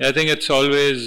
I think it's always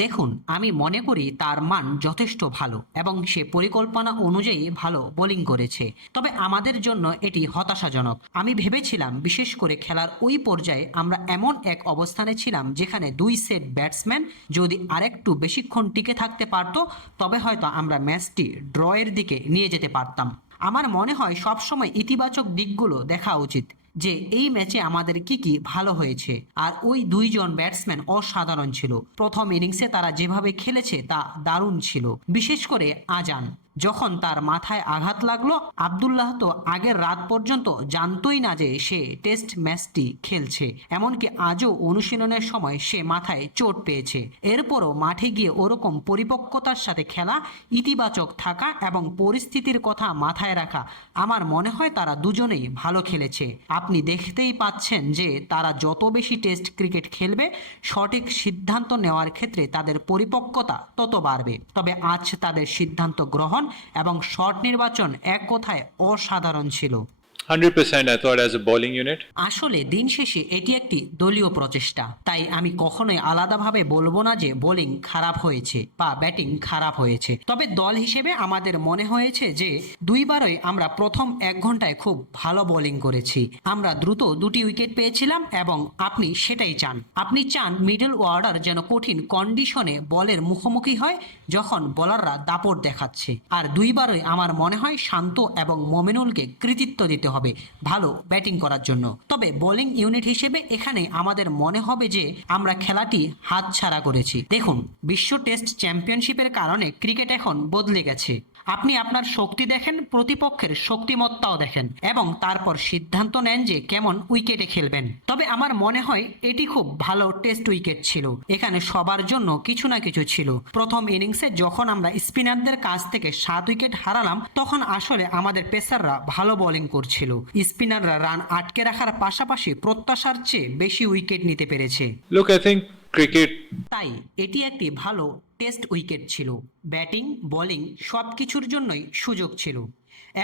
দেখুন, আমি মনে করি তার মান যথেষ্ট ভালো এবং সে পরিকল্পনা অনুযায়ী ভালো বোলিং করেছে। তবে আমাদের জন্য এটি হতাশাজনক। আমি ভেবেছিলাম, বিশেষ করে খেলার ওই পর্যায়ে আমরা এমন এক অবস্থানে ছিলাম যেখানে দুই সেট ব্যাটসম্যান যদি আরেকটু বেশিক্ষণ টিকে থাকতে পারত, তবে হয়তো আমরা ম্যাচটি ড্রয়ের দিকে নিয়ে যেতে পারতাম। আমার মনে হয় সবসময় ইতিবাচক দিকগুলো দেখা উচিত, যে এই ম্যাচে আমাদের কি কি ভালো হয়েছে। আর ওই দুইজন ব্যাটসম্যান অসাধারণ ছিল। প্রথম ইনিংসে তারা যেভাবে খেলেছে তা দারুণ ছিল, বিশেষ করে আজান যখন তার মাথায় আঘাত লাগলো। আব্দুল্লাহ তো আগের রাত পর্যন্ত জানতোই না যে সে টেস্ট ম্যাচটি খেলছে, এমনকি আজও অনুশীলনের সময় সে মাথায় চোট পেয়েছে। এরপরও মাঠে গিয়ে ওরকম পরিপক্কতার সাথে খেলা, ইতিবাচক থাকা এবং পরিস্থিতির কথা মাথায় রাখা, আমার মনে হয় তারা দুজনেই ভালো খেলেছে। আপনি দেখতেই পাচ্ছেন যে তারা যত বেশি টেস্ট ক্রিকেট খেলবে, সঠিক সিদ্ধান্ত নেওয়ার ক্ষেত্রে তাদের পরিপক্কতা তত বাড়বে। তবে আজ তাদের সিদ্ধান্ত গ্রহণ এবং শট নির্বাচন এক কথায় অসাধারণ ছিল। 100%. I thought as a bowling unit. আসলে দিন শেষে এটি একটি দলীয় প্রচেষ্টা, তাই আমি কখনোই আলাদাভাবে বলবো না যে বোলিং খারাপ হয়েছে বা ব্যাটিং খারাপ হয়েছে। তবে দল হিসেবে আমাদের মনে হয়েছে যে দুইবারই আমরা প্রথম 1 ঘন্টায় খুব ভালো বোলিং করেছি। আমরা দ্রুত 2টি উইকেট পেয়েছিলাম এবং আপনি সেটাই চান। আপনি চান মিডল অর্ডার যেন কঠিন কন্ডিশনে বলের মুখোমুখি হয় যখন বোলাররা দাপট দেখাচ্ছে। আর দুইবারই আমার মনে হয় শান্ত এবং মমিনুলকে কৃতিত্ব দিতে হবে ভালো ব্যাটিং করার জন্য। তবে বোলিং ইউনিট হিসেবে এখানে আমাদের মনে হবে যে আমরা খেলাটি হাতছাড়া করেছি। দেখুন, বিশ্ব টেস্ট চ্যাম্পিয়নশিপের কারণে ক্রিকেট এখন বদলে গেছে। আপনি আপনার শক্তি দেখেন, প্রতিপক্ষের শক্তিমত্তাও দেখেন এবং তারপর সিদ্ধান্ত নেন যে কেমন উইকেটে খেলবেন। তবে আমার মনে হয় এটি খুব ভালো টেস্ট উইকেট ছিল। এখানে সবার জন্য কিছু না কিছু ছিল। প্রথম ইনিংসে যখন আমরা স্পিনারদের কাছ থেকে 7 উইকেট হারালাম, তখন আসলে আমাদের পেসাররা ভালো বোলিং করছিল। স্পিনাররা রান আটকে রাখার পাশাপাশি প্রত্যাশার চেয়ে বেশি উইকেট নিতে পেরেছে। Look, I think cricket. তাই এটি একটি ভালো টেস্ট উইকেট ছিল। ব্যাটিং, বোলিং সব কিছুর জন্যই সুযোগ ছিল।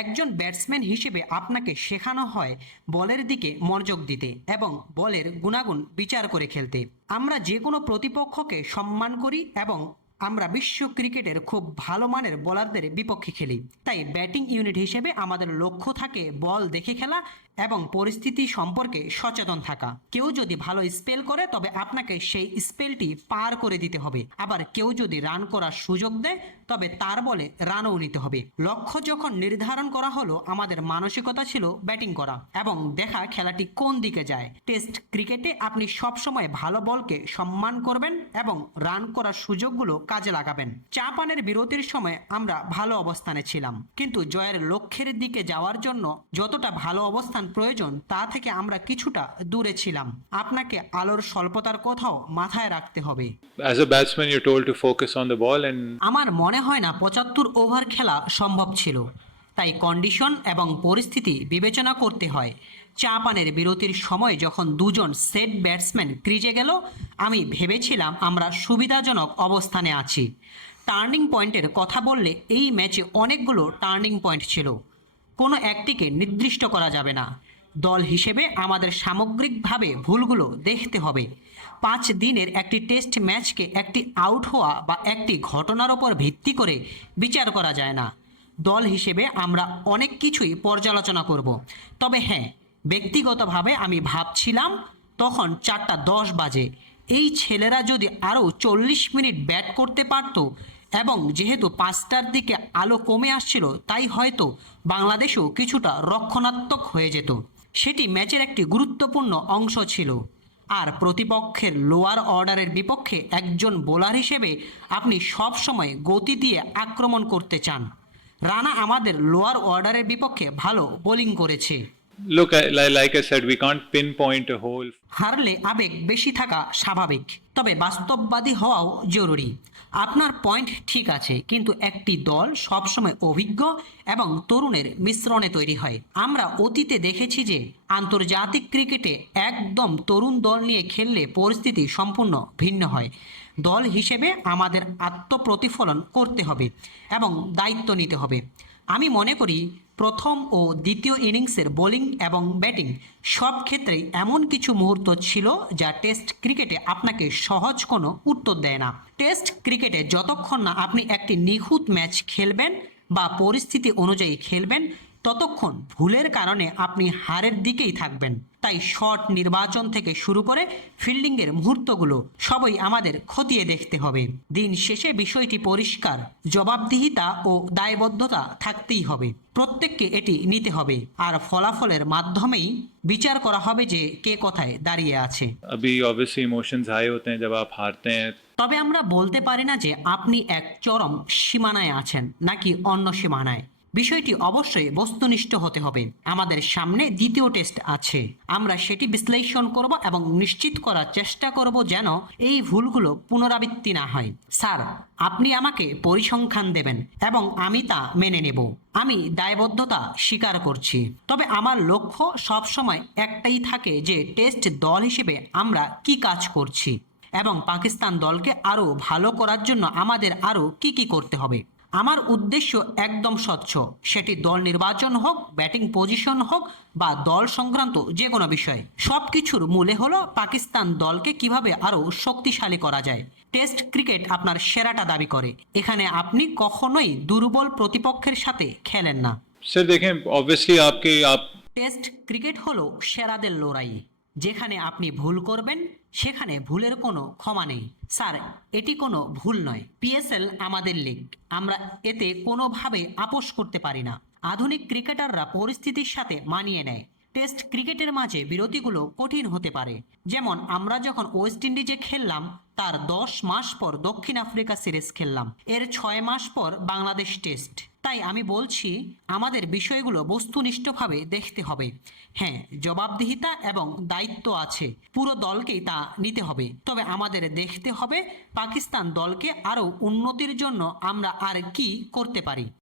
একজন ব্যাটসম্যান হিসেবে আপনাকে শেখানো হয় বলের দিকে মনোযোগ দিতে এবং বলের গুণাগুণ বিচার করে খেলতে। আমরা যে কোনো প্রতিপক্ষকে সম্মান করি এবং আমরা বিশ্ব ক্রিকেটের খুব ভালো মানের বোলারদের বিপক্ষে খেলি। তাই ব্যাটিং ইউনিট হিসেবে আমাদের লক্ষ্য থাকে বল দেখে খেলা এবং পরিস্থিতি সম্পর্কে সচেতন থাকা। কেউ যদি ভালো স্পেল করে তবে আপনাকে সেই স্পেলটি পার করে দিতে হবে। আবার কেউ যদি রান করার সুযোগ দেয় তবে তার বলে রানও নিতে হবে। লক্ষ্য যখন নির্ধারণ করা হলো, আমাদের মানসিকতা ছিল ব্যাটিং করা এবং দেখা খেলাটি কোন দিকে যায়। টেস্ট ক্রিকেটে আপনি সবসময় ভালো বলকে সম্মান করবেন এবং রান করার সুযোগগুলো কাজে লাগাবেন। চা পানের বিরতির সময় আমরা ভালো অবস্থানে ছিলাম, কিন্তু জয়ের লক্ষ্যের দিকে যাওয়ার জন্য যতটা ভালো অবস্থান প্রয়োজন তা থেকে আমরা কিছুটা দূরে ছিলাম। আপনাকে আলোর স্বল্পতার কথাও মাথায় রাখতে হবে। As a batsman, you're told to focus on the ball, and আমার মনে হয় না 75 ওভার খেলা সম্ভব ছিল, তাই কন্ডিশন এবং পরিস্থিতি বিবেচনা করতে হয়। চা পানের বিরতির সময় যখন দুজন সেট ব্যাটসম্যান ক্রিজে গেল, আমি ভেবেছিলাম আমরা সুবিধাজনক অবস্থানে আছি। টার্নিং পয়েন্টের কথা বললে এই ম্যাচে অনেকগুলো টার্নিং পয়েন্ট ছিল, কোনো একটিকে নির্দিষ্ট করা যাবে না। দল হিসেবে আমাদের সামগ্রিকভাবে ভুলগুলো দেখতে হবে। 5 দিনের একটি টেস্ট ম্যাচকে একটি আউট হওয়া বা একটি ঘটনার ওপর ভিত্তি করে বিচার করা যায় না। দল হিসেবে আমরা অনেক কিছুই পর্যালোচনা করব। তবে হ্যাঁ, ব্যক্তিগতভাবে আমি ভাবছিলাম তখন 4:10 বাজে, এই ছেলেরা যদি আরও 40 মিনিট ব্যাট করতে পারতো, এবং যেহেতু 5টার দিকে আলো কমে আসছিল তাই হয়তো বাংলাদেশও কিছুটা রক্ষণাত্মক হয়ে যেত। সেটি ম্যাচের একটি গুরুত্বপূর্ণ অংশ ছিল। আর প্রতিপক্ষের লোয়ার অর্ডারের বিপক্ষে একজন বোলার হিসেবে আপনি সব সময় গতি দিয়ে আক্রমণ করতে চান। রানা আমাদের লোয়ার অর্ডারের বিপক্ষে ভালো বোলিং করেছে। look, like I said, we can't pinpoint a whole. হারলে আবেগ বেশি থাকা স্বাভাবিক, তবে বাস্তববাদী হওয়াও জরুরি। আপনার পয়েন্ট ঠিক আছে, কিন্তু একটি দল সবসময় অভিজ্ঞ এবং তরুণের মিশ্রণে তৈরি হয়। আমরা অতীতে দেখেছি যে আন্তর্জাতিক ক্রিকেটে একদম তরুণ দল নিয়ে খেললে পরিস্থিতি সম্পূর্ণ ভিন্ন হয়। দল হিসেবে আমাদের আত্মপ্রতিফলন করতে হবে এবং দায়িত্ব নিতে হবে। আমি মনে করি প্রথম ও দ্বিতীয় ইনিংসের বোলিং এবং ব্যাটিং সব ক্ষেত্রেই এমন কিছু মুহূর্ত ছিল যা টেস্ট ক্রিকেটে আপনাকে সহজ কোনো উত্তর দেয় না। টেস্ট ক্রিকেটে যতক্ষণ না আপনি একটি নিখুঁত ম্যাচ খেলবেন বা পরিস্থিতি অনুযায়ী খেলবেন, ততক্ষণ ভুলের কারণে আপনি হারের দিকেই থাকবেন। তাই শট নির্বাচন থেকে শুরু করে ফিল্ডিংয়ের মুহূর্তগুলো সবই আমাদের খতিয়ে দেখতে হবে। দিন শেষে বিষয়টি পরিষ্কার, জবাবদিহিতা ও দায়বদ্ধতা থাকতেই হবে। প্রত্যেককে এটি নিতে হবে, আর ফলাফলের মাধ্যমেই বিচার করা হবে যে কে কোথায় দাঁড়িয়ে আছে। अभी obviously emotions हाई होते हैं जब आप हारते हैं। তবে আমরা বলতে পারি না যে আপনি এক চরম সীমানায় আছেন নাকি অন্য সীমানায়। বিষয়টি অবশ্যই বস্তুনিষ্ঠ হতে হবে। আমাদের সামনে দ্বিতীয় টেস্ট আছে, আমরা সেটি বিশ্লেষণ করব এবং নিশ্চিত করার চেষ্টা করব যেন এই ভুলগুলো পুনরাবৃত্তি না হয়। স্যার, আপনি আমাকে পরিসংখ্যান দেবেন এবং আমি তা মেনে নেব। আমি দায়বদ্ধতা স্বীকার করছি, তবে আমার লক্ষ্য সবসময় একটাই থাকে যে টেস্ট দল হিসেবে আমরা কি কাজ করছি এবং পাকিস্তান দলকে আরও ভালো করার জন্য আমাদের আরও কি করতে হবে। আমার উদ্দেশ্য একদম স্বচ্ছ, সেটি দল নির্বাচন হোক, ব্যাটিং পজিশন হোক বা দল সংক্রান্ত যে কোনো বিষয়। সব কিছুর মূলে হলো পাকিস্তান দলকে কিভাবে আরও শক্তিশালী করা যায়। টেস্ট ক্রিকেট আপনার সেরাটা দাবি করে। এখানে আপনি কখনোই দুর্বল প্রতিপক্ষের সাথে খেলেন না। सर देखें obviously आप টেস্ট ক্রিকেট হলো সেরাদের লড়াই, যেখানে আপনি ভুল করবেন সেখানে ভুলের কোনো ক্ষমা নেই। স্যার, এটি কোনো ভুল নয়। পিএসএল আমাদের লিগ, আমরা এতে কোনোভাবে আপোষ করতে পারি না। আধুনিক ক্রিকেটাররা পরিস্থিতির সাথে মানিয়ে নেয়। টেস্ট ক্রিকেটের মাঝে বিরতিগুলো কঠিন হতে পারে, যেমন আমরা যখন ওয়েস্ট ইন্ডিজে খেললাম তার 10 মাস পর দক্ষিণ আফ্রিকা সিরিজ খেললাম, এর 6 মাস পর বাংলাদেশ টেস্ট। তাই আমি বলছি আমাদের বিষয়গুলো বস্তুনিষ্ঠভাবে দেখতে হবে। হ্যাঁ, জবাবদিহিতা এবং দায়িত্ব আছে, পুরো দলকেই তা নিতে হবে। তবে আমাদের দেখতে হবে পাকিস্তান দলকে আরও উন্নতির জন্য আমরা আর কি করতে পারি।